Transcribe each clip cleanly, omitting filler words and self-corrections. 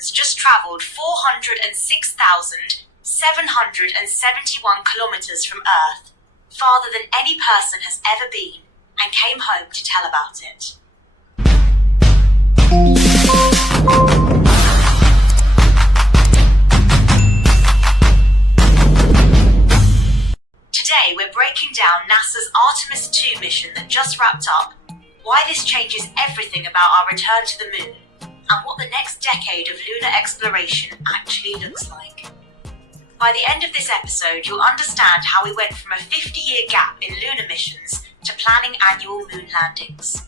missions just travelled 406,771 kilometres from Earth, farther than any person has ever been, and came home to tell about it. Today we're breaking down NASA's ARTEMIS 2 mission that just wrapped up, why this changes everything about our return to the moon, and what the next decade of lunar exploration actually looks like. By the end of this episode, you'll understand how we went from a 50-year gap in lunar missions to planning annual moon landings.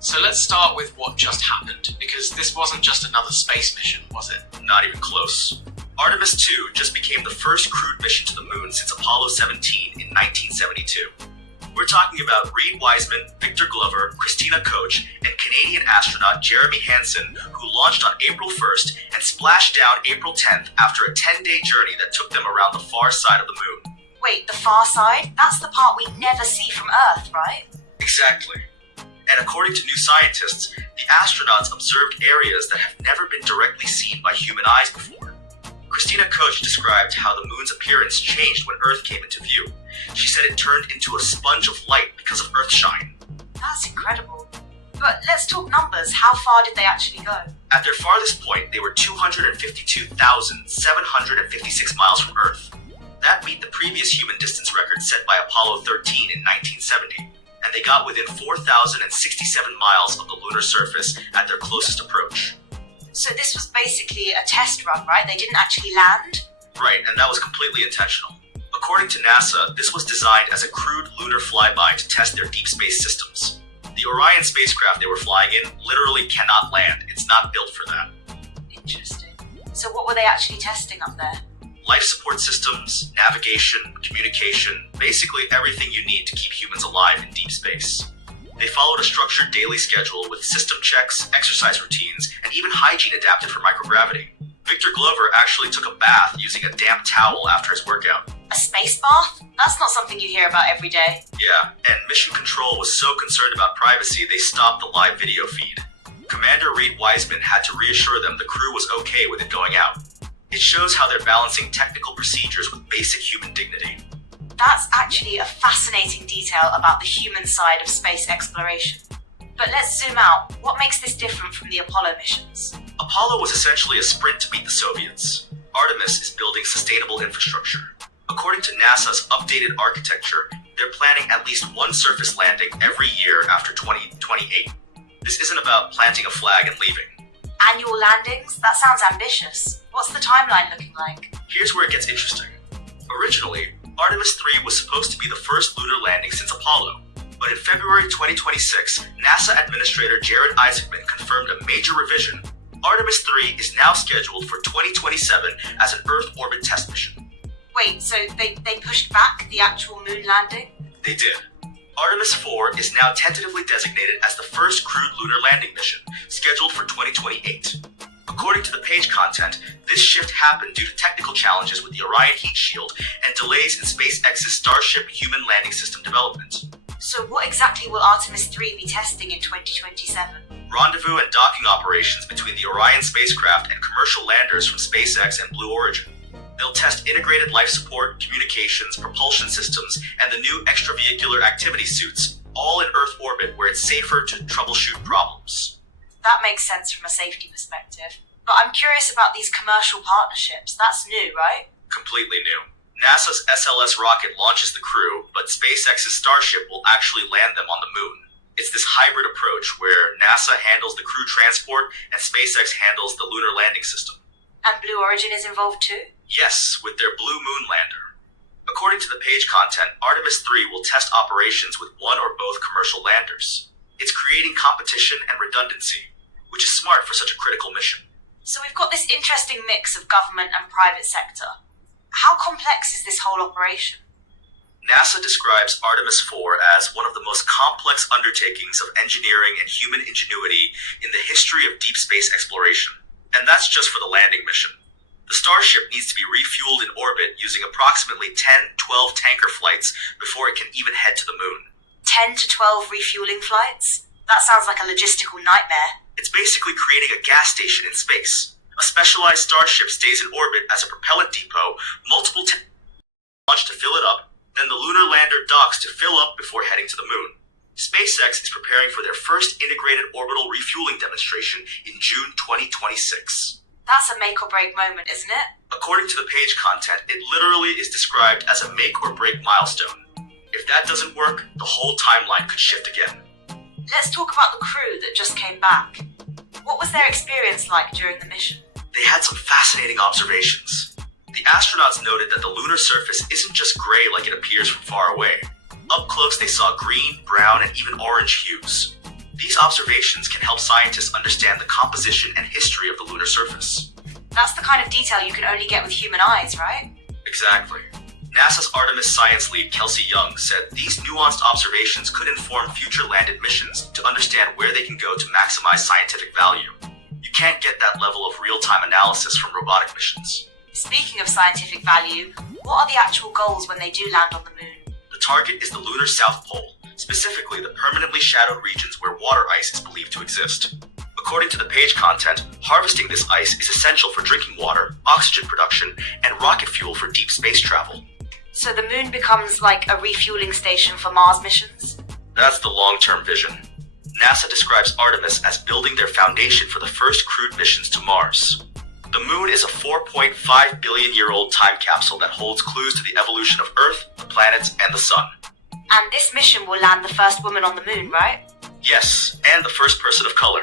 So let's start with what just happened, because this wasn't just another space mission, was it? Not even close. Artemis 2 just became the first crewed mission to the moon since Apollo 17 in 1972. We're talking about Reed Wiseman, Victor Glover, Christina Koch, and Canadian astronaut Jeremy Hansen, who launched on April 1st and splashed down April 10th after a 10-day journey that took them around the far side of the moon. Wait, the far side? That's the part we never see from Earth, right? Exactly. And according to New Scientists, the astronauts observed areas that have never been directly seen by human eyes before. Christina Koch described how the moon's appearance changed when Earth came into view. She said it turned into a sponge of light because of Earthshine. That's incredible. But let's talk numbers. How far did they actually go? At their farthest point, they were 252,756 miles from Earth. That beat the previous human distance record set by Apollo 13 in 1970, and they got within 4,067 miles of the lunar surface at their closest approach. So this was basically a test run, right? They didn't actually land? Right, and that was completely intentional. According to NASA, this was designed as a crude lunar flyby to test their deep space systems. The Orion spacecraft they were flying in literally cannot land. It's not built for that. Interesting. So what were they actually testing up there? Life support systems, navigation, communication, basically everything you need to keep humans alive in deep space. They followed a structured daily schedule with system checks, exercise routines, and even hygiene adapted for microgravity. Victor Glover actually took a bath using a damp towel after his workout. A space bath? That's not something you hear about every day. Yeah, and Mission Control was so concerned about privacy they stopped the live video feed. Commander Reed Wiseman had to reassure them the crew was okay with it going out. It shows how they're balancing technical procedures with basic human dignity. That's actually a fascinating detail about the human side of space exploration. But let's zoom out. What makes this different from the Apollo missions? Apollo was essentially a sprint to beat the Soviets. Artemis is building sustainable infrastructure. According to NASA's updated architecture, they're planning at least one surface landing every year after 2028. This isn't about planting a flag and leaving. Annual landings? That sounds ambitious. What's the timeline looking like? Here's where it gets interesting. Originally, Artemis 3 was supposed to be the first lunar landing since Apollo. But in February 2026, NASA Administrator Jared Isaacman confirmed a major revision. Artemis 3 is now scheduled for 2027 as an Earth orbit test mission. Wait, so they pushed back the actual moon landing? They did. Artemis 4 is now tentatively designated as the first crewed lunar landing mission, scheduled for 2028. According to the page content, this shift happened due to technical challenges with the Orion heat shield and delays in SpaceX's Starship human landing system development. So what exactly will Artemis 3 be testing in 2027? Rendezvous and docking operations between the Orion spacecraft and commercial landers from SpaceX and Blue Origin. They'll test integrated life support, communications, propulsion systems, and the new extravehicular activity suits, all in Earth orbit where it's safer to troubleshoot problems. That makes sense from a safety perspective. But I'm curious about these commercial partnerships. That's new, right? Completely new. NASA's SLS rocket launches the crew, but SpaceX's Starship will actually land them on the moon. It's this hybrid approach where NASA handles the crew transport and SpaceX handles the lunar landing system. And Blue Origin is involved too? Yes, with their Blue Moon lander. According to the page content, Artemis 3 will test operations with one or both commercial landers. It's creating competition and redundancy, which is smart for such a critical mission. So we've got this interesting mix of government and private sector. How complex is this whole operation? NASA describes Artemis 4 as one of the most complex undertakings of engineering and human ingenuity in the history of deep space exploration. And that's just for the landing mission. The Starship needs to be refueled in orbit using approximately 10-12 tanker flights before it can even head to the moon. 10 to 12 refueling flights? That sounds like a logistical nightmare. It's basically creating a gas station in space. A specialized starship stays in orbit as a propellant depot, multiple launch to fill it up, then the lunar lander docks to fill up before heading to the moon. SpaceX is preparing for their first integrated orbital refueling demonstration in June 2026. That's a make or break moment, isn't it? According to the page content, it literally is described as a make or break milestone. If that doesn't work, the whole timeline could shift again. Let's talk about the crew that just came back. What was their experience like during the mission? They had some fascinating observations. The astronauts noted that the lunar surface isn't just gray like it appears from far away. Up close, they saw green, brown, and even orange hues. These observations can help scientists understand the composition and history of the lunar surface. That's the kind of detail you can only get with human eyes, right? Exactly. NASA's Artemis science lead Kelsey Young said these nuanced observations could inform future landed missions to understand where they can go to maximize scientific value. You can't get that level of real-time analysis from robotic missions. Speaking of scientific value, what are the actual goals when they do land on the moon? The target is the lunar South Pole, specifically the permanently shadowed regions where water ice is believed to exist. According to the page content, harvesting this ice is essential for drinking water, oxygen production, and rocket fuel for deep space travel. So the moon becomes like a refueling station for Mars missions? That's the long-term vision. NASA describes Artemis as building their foundation for the first crewed missions to Mars. The moon is a 4.5 billion-year-old time capsule that holds clues to the evolution of Earth, the planets, and the Sun. And this mission will land the first woman on the moon, right? Yes, and the first person of color.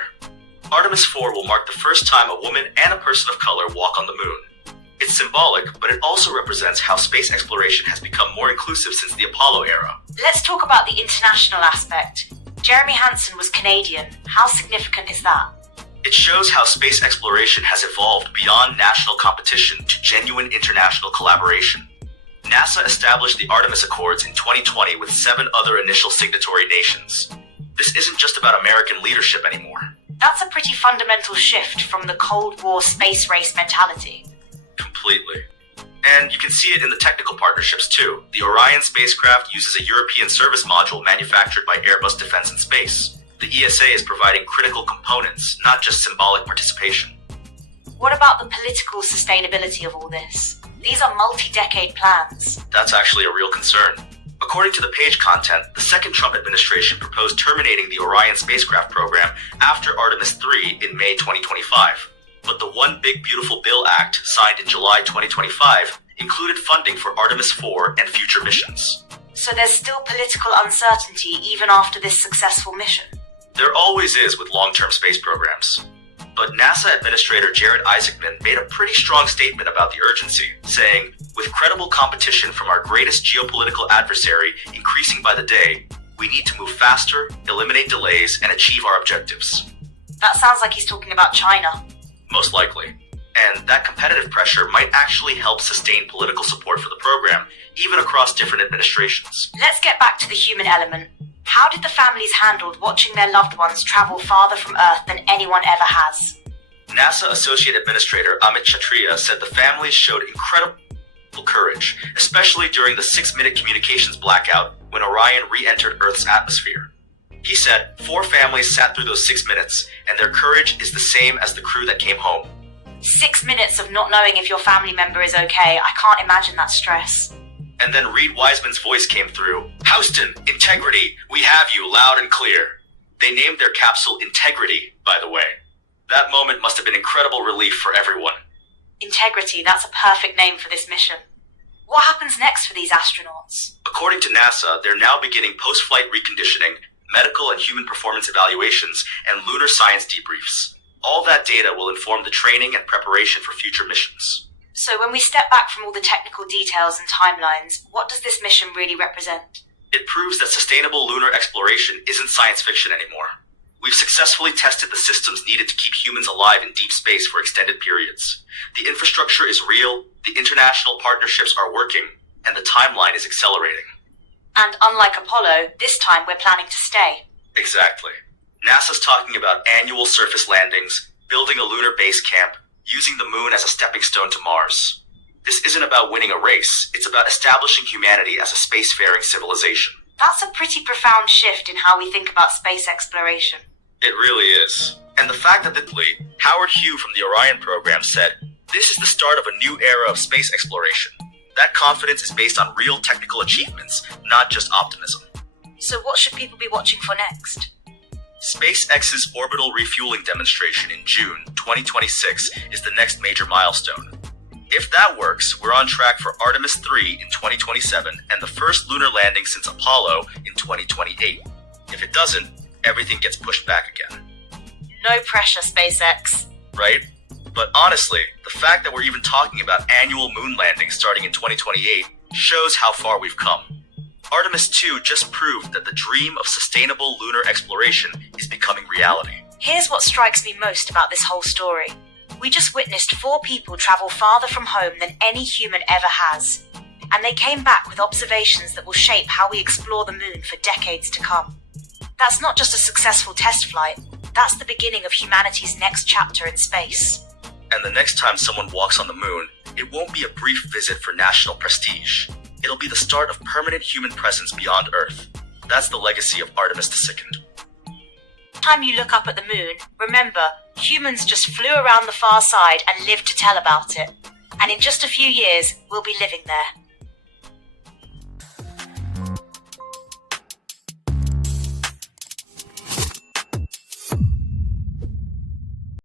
Artemis 4 will mark the first time a woman and a person of color walk on the moon. It's symbolic, but it also represents how space exploration has become more inclusive since the Apollo era. Let's talk about the international aspect. Jeremy Hansen was Canadian. How significant is that? It shows how space exploration has evolved beyond national competition to genuine international collaboration. NASA established the Artemis Accords in 2020 with 7 other initial signatory nations. This isn't just about American leadership anymore. That's a pretty fundamental shift from the Cold War space race mentality. Completely. And you can see it in the technical partnerships too. The Orion spacecraft uses a European service module manufactured by Airbus Defence and Space. The ESA is providing critical components, not just symbolic participation. What about the political sustainability of all this? These are multi-decade plans. That's actually a real concern. According to the page content, the second Trump administration proposed terminating the Orion spacecraft program after Artemis 3 in May 2025. But the One Big Beautiful Bill Act, signed in July 2025, included funding for Artemis 4 and future missions. So there's still political uncertainty even after this successful mission? There always is with long-term space programs. But NASA Administrator Jared Isaacman made a pretty strong statement about the urgency, saying, "With credible competition from our greatest geopolitical adversary increasing by the day, we need to move faster, eliminate delays, and achieve our objectives." That sounds like he's talking about China. Most likely. And that competitive pressure might actually help sustain political support for the program, even across different administrations. Let's get back to the human element. How did the families handle watching their loved ones travel farther from Earth than anyone ever has? NASA Associate Administrator Amit Kshatriya said the families showed incredible courage, especially during the 6-minute communications blackout when Orion re-entered Earth's atmosphere. He said 4 families sat through those 6 minutes, and their courage is the same as the crew that came home. 6 minutes of not knowing if your family member is okay. I can't imagine that stress. And then Reed Wiseman's voice came through. "Houston, Integrity, we have you loud and clear." They named their capsule Integrity, by the way. That moment must have been incredible relief for everyone. Integrity, that's a perfect name for this mission. What happens next for these astronauts? According to NASA, they're now beginning post-flight reconditioning, medical and human performance evaluations, and lunar science debriefs. All that data will inform the training and preparation for future missions. So when we step back from all the technical details and timelines, what does this mission really represent? It proves that sustainable lunar exploration isn't science fiction anymore. We've successfully tested the systems needed to keep humans alive in deep space for extended periods. The infrastructure is real, the international partnerships are working, and the timeline is accelerating. And unlike Apollo, this time we're planning to stay. Exactly. NASA's talking about annual surface landings, building a lunar base camp, using the moon as a stepping stone to Mars. This isn't about winning a race, it's about establishing humanity as a spacefaring civilization. That's a pretty profound shift in how we think about space exploration. It really is. And the fact that Howard Hugh from the Orion program said, "This is the start of a new era of space exploration." That confidence is based on real technical achievements, not just optimism. So what should people be watching for next? SpaceX's orbital refueling demonstration in June 2026 is the next major milestone. If that works, we're on track for Artemis 3 in 2027 and the first lunar landing since Apollo in 2028. If it doesn't, everything gets pushed back again. No pressure, SpaceX. Right? But honestly, the fact that we're even talking about annual moon landings starting in 2028 shows how far we've come. Artemis 2 just proved that the dream of sustainable lunar exploration is becoming reality. Here's what strikes me most about this whole story. We just witnessed 4 people travel farther from home than any human ever has. And they came back with observations that will shape how we explore the moon for decades to come. That's not just a successful test flight, that's the beginning of humanity's next chapter in space. And the next time someone walks on the moon, it won't be a brief visit for national prestige. It'll be the start of permanent human presence beyond Earth. That's the legacy of Artemis II. Time you look up at the moon, remember, humans just flew around the far side and lived to tell about it. And in just a few years, we'll be living there.